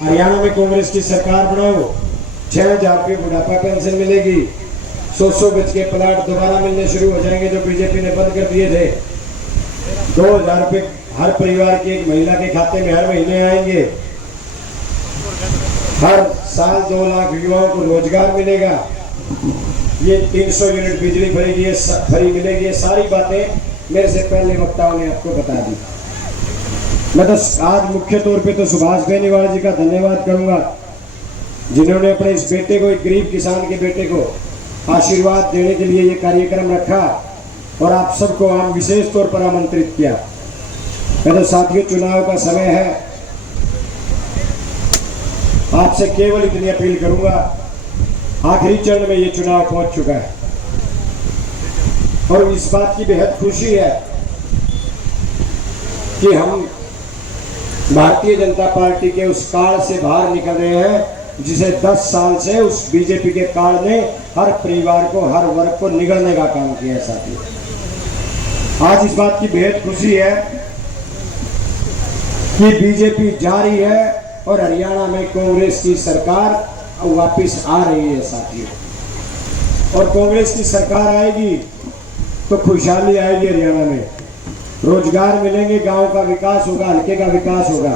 हरियाणा में कांग्रेस की सरकार बनाओ, 6,000 रुपये बुढ़ापा पेंशन मिलेगी, 100 गज के प्लाट दोबारा मिलने शुरू हो जाएंगे जो बीजेपी ने बंद कर दिए थे। 2,000 रुपये हर परिवार की एक महिला के खाते में हर महीने आएंगे। हर साल 2 लाख युवाओं को रोजगार मिलेगा। ये 300 यूनिट बिजली फ्री मिलेगी। ये सारी बातें मेरे से पहले वक्ताओं ने आपको बता दी। मैं तो आज मुख्य तौर पे तो सुभाष बेनीवाल जी का धन्यवाद करूंगा, जिन्होंने अपने इस बेटे को, एक गरीब किसान के बेटे को आशीर्वाद देने के लिए ये कार्यक्रम रखा और आप सबको हम विशेष तौर पर आमंत्रित किया। मैं तो साथियों, चुनाव का समय है, आपसे केवल इतनी अपील करूंगा, आखिरी चरण में ये चुनाव पहुंच चुका है और इस बात की बेहद खुशी है कि हम भारतीय जनता पार्टी के उस काल से बाहर निकल रहे हैं जिसे 10 साल से उस बीजेपी के काल ने हर परिवार को, हर वर्ग को निगलने का काम किया है। साथियों, आज इस बात की बेहद खुशी है कि बीजेपी जा रही है और हरियाणा में कांग्रेस की सरकार वापस आ रही है। साथियों, और कांग्रेस की सरकार आएगी तो खुशहाली आएगी हरियाणा में, रोजगार मिलेंगे, गांव का विकास होगा, हल्के का विकास होगा।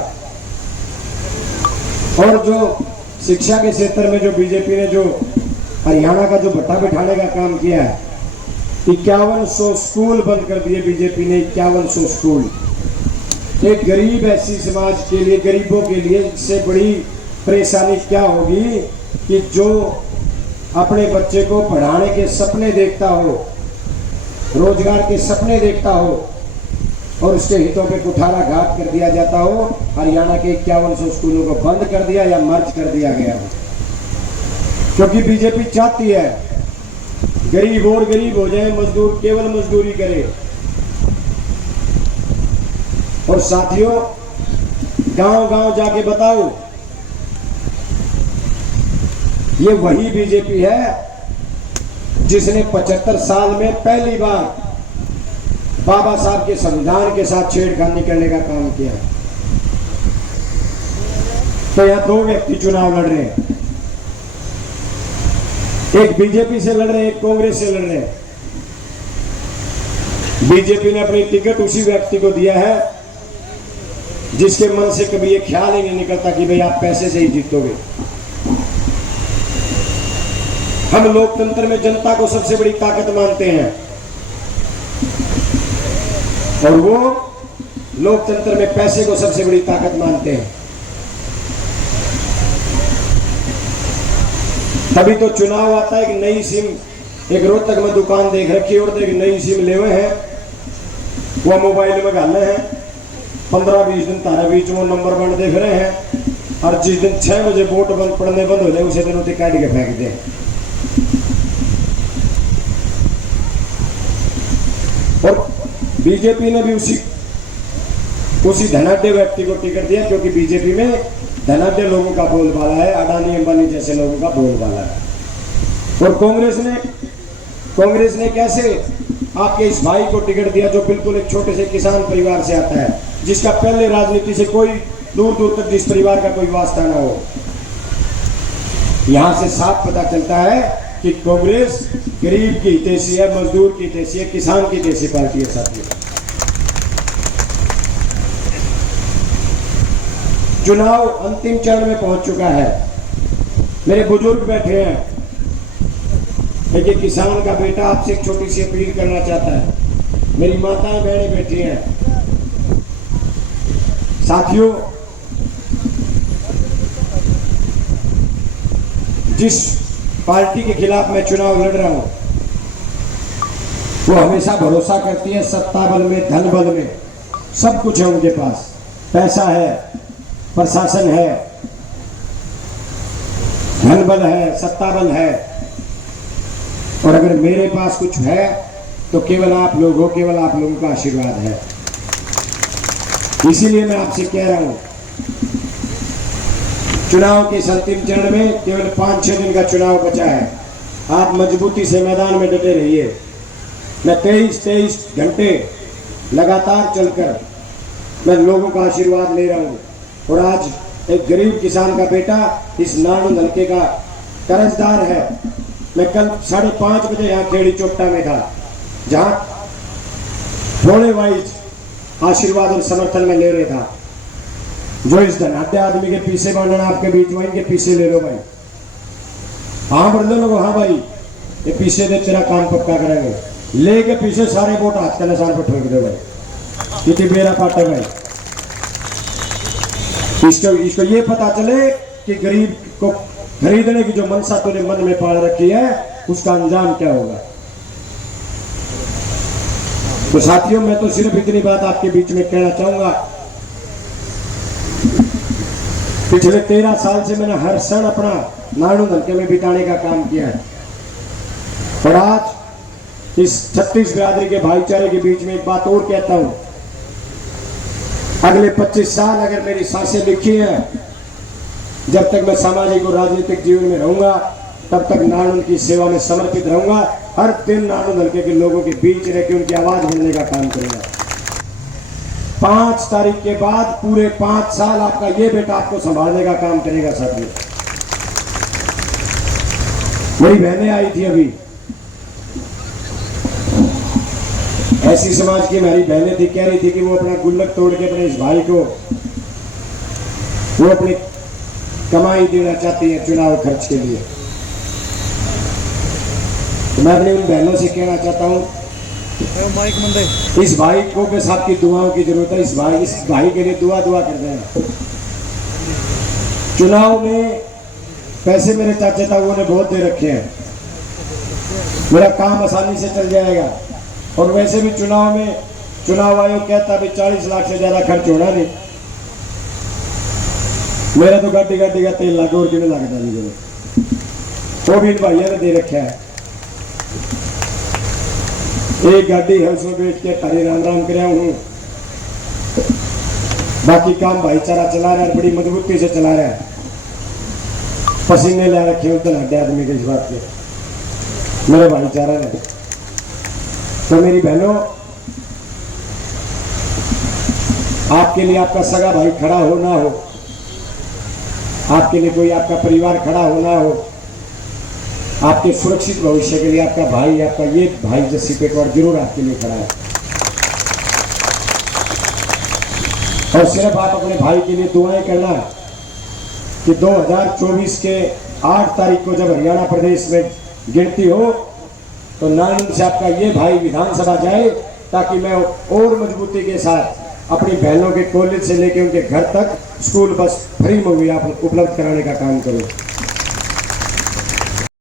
और जो शिक्षा के क्षेत्र में जो बीजेपी ने जो हरियाणा का जो भट्टा बिठाने का काम किया है, 5100 स्कूल बंद कर दिए बीजेपी ने। 5100 स्कूल एक गरीब ऐसी समाज के लिए, गरीबों के लिए इससे बड़ी परेशानी क्या होगी कि जो अपने बच्चे को पढ़ाने के सपने देखता हो, रोजगार के सपने देखता हो और उसके हितों पे कुठाराघात कर दिया जाता हो। हरियाणा के 5100 स्कूलों को बंद कर दिया या मर्ज कर दिया गया हो, क्योंकि बीजेपी चाहती है गरीब और गरीब हो जाए, मजदूर केवल मजदूरी करे। और साथियों, गांव गांव जाके बताओ, ये वही बीजेपी है जिसने 75 साल में पहली बार बाबा साहब के संविधान के साथ छेड़खानी करने का काम किया। तो यहां 2 व्यक्ति चुनाव लड़ रहे हैं, एक बीजेपी से लड़ रहे हैं, एक कांग्रेस से लड़ रहे हैं। बीजेपी ने अपनी टिकट उसी व्यक्ति को दिया है जिसके मन से कभी ये ख्याल ही नहीं निकलता कि भाई आप पैसे से ही जीतोगे। हम लोकतंत्र में जनता को सबसे बड़ी ताकत मानते हैं और वो लोकतंत्र में पैसे को सबसे बड़ी ताकत मानते हैं। तभी तो चुनाव आता है कि नई सिम, एक रोहतक में दुकान देख रखी और देख नई सिम ले हुए हैं, वो मोबाइल में गाले हैं, 15-20 दिन तारा बीच में नंबर वन देख रहे हैं और जिस दिन 6 बजे वोट पड़ने बंद हो जाए उसे दिन उसे काट के फेंक दें। और बीजेपी ने भी उसी धनाढ्य व्यक्ति को टिकट दिया, क्योंकि बीजेपी में धनाढ्य लोगों का बोलबाला है, अडानी अंबानी जैसे लोगों का बोलबाला है। और कांग्रेस ने कैसे आपके इस भाई को टिकट दिया जो बिल्कुल एक छोटे से किसान परिवार से आता है, जिसका पहले राजनीति से कोई दूर दूर तक जिस परिवार का कोई वास्ता ना हो। यहां से साफ पता चलता है कि कांग्रेस गरीब की हितैषी है, मजदूर की हितैषी है, किसान की हितैषी पार्टी है। साथियों, चुनाव अंतिम चरण में पहुंच चुका है। मेरे बुजुर्ग बैठे हैं, एक किसान का बेटा आपसे एक छोटी सी अपील करना चाहता है। मेरी माताएं बहनें बैठी हैं। साथियों, जिस पार्टी के खिलाफ मैं चुनाव लड़ रहा हूं वो हमेशा भरोसा करती है सत्ता बल में, धन बल में, सब कुछ है उनके पास, पैसा है, प्रशासन है, धन बल है, सत्ता बल है। और अगर मेरे पास कुछ है तो केवल आप लोग हो, केवल आप लोगों का आशीर्वाद है। इसीलिए मैं आपसे कह रहा हूं, चुनाव के इस अंतिम चरण में केवल 5-6 दिन का चुनाव बचा है। आप मजबूती से मैदान में डटे रहिए। मैं 23 घंटे लगातार चलकर मैं लोगों का आशीर्वाद ले रहा हूं और आज एक गरीब किसान का बेटा इस नानू हल्के का कर्जदार है। मैं कल 5:30 बजे यहाँ खेड़ी चोपटा में था, जहाँ थोड़े वाइज आशीर्वाद और समर्थन में ले रहे था। जो इस धनाढ़ आदमी के पीछे बांधना आपके बीच में, इनके पीछे ले लो भाई। हाँ बढ़ लो, हाँ भाई ये पीछे दे, तेरा काम पक्का करेंगे। लेके पीछे सारे वोट हाथ का निशान पर ठोक दो भाई, क्योंकि मेरा पार्टी भाई। इसको ये पता चले कि गरीब को खरीदने की जो मनसा तूने मन में पाल रखी है, उसका अंजाम क्या होगा। तो साथियों, मैं तो सिर्फ इतनी बात आपके बीच में कहना चाहूंगा, पिछले 13 साल से मैंने हर क्षण अपना नानू हल्के में बिताने का काम किया है। और आज इस 36 बिरादरी के भाईचारे के बीच में एक बात और कहता हूं, अगले 25 साल अगर मेरी सांसें लिखी हैं, जब तक मैं सामाजिक और राजनीतिक जीवन में रहूंगा, तब तक नानू की सेवा में समर्पित रहूंगा। हर दिन नानू हल्के के लोगों के बीच रह के उनकी आवाज बनने का काम करूंगा। 5 तारीख के बाद पूरे 5 साल आपका ये बेटा आपको संभालने का काम करेगा। साथियों, मेरी बहनें आई थी अभी, ऐसी समाज की हमारी बहनें थी, कह रही थी कि वो अपना गुल्लक तोड़ के अपने इस भाई को वो अपनी कमाई देना चाहती है चुनाव खर्च के लिए। तो मैं अपनी उन बहनों से कहना चाहता हूं, इस भाई को बस आपकी दुआओं की जरूरत है। इस भाई के लिए दुआ कर देना। चुनाव में पैसे मेरे चाचा ताऊओं ने बहुत दे रखे हैं, मेरा काम आसानी से चल जाएगा। और वैसे भी चुनाव में चुनाव आयोग कहता भी 40 लाख से ज्यादा खर्च होना नहीं। मेरा तो गाड़ी का तेल लगा और कितने लगता नहीं, वो भी इन भाइयों ने दे रखा है। एक गाड़ी है उसमें बेच के तारी राम कराया हूं, बाकी काम भाईचारा चला रहा है, बड़ी मजबूती से चला रहा है। पसीने ले रखे उस दिन आदमी के इस बात के मेरे भाईचारा ने। तो मेरी बहनों, आपके लिए आपका सगा भाई खड़ा हो ना हो, आपके लिए कोई आपका परिवार खड़ा हो ना हो, आपके सुरक्षित भविष्य के लिए आपका भाई, आपका ये भाई जस्सी पेटवार जरूर आपके लिए खड़ा है। और सिर्फ आप अपने भाई के लिए दुआएं करना कि 2024 के 8 तारीख को जब हरियाणा प्रदेश में गिनती हो, तो नानू से आपका ये भाई विधानसभा जाए, ताकि मैं और मजबूती के साथ अपनी बहनों के कॉलेज से लेकर उनके घर तक स्कूल बस फ्री में उपलब्ध कराने का काम करूं।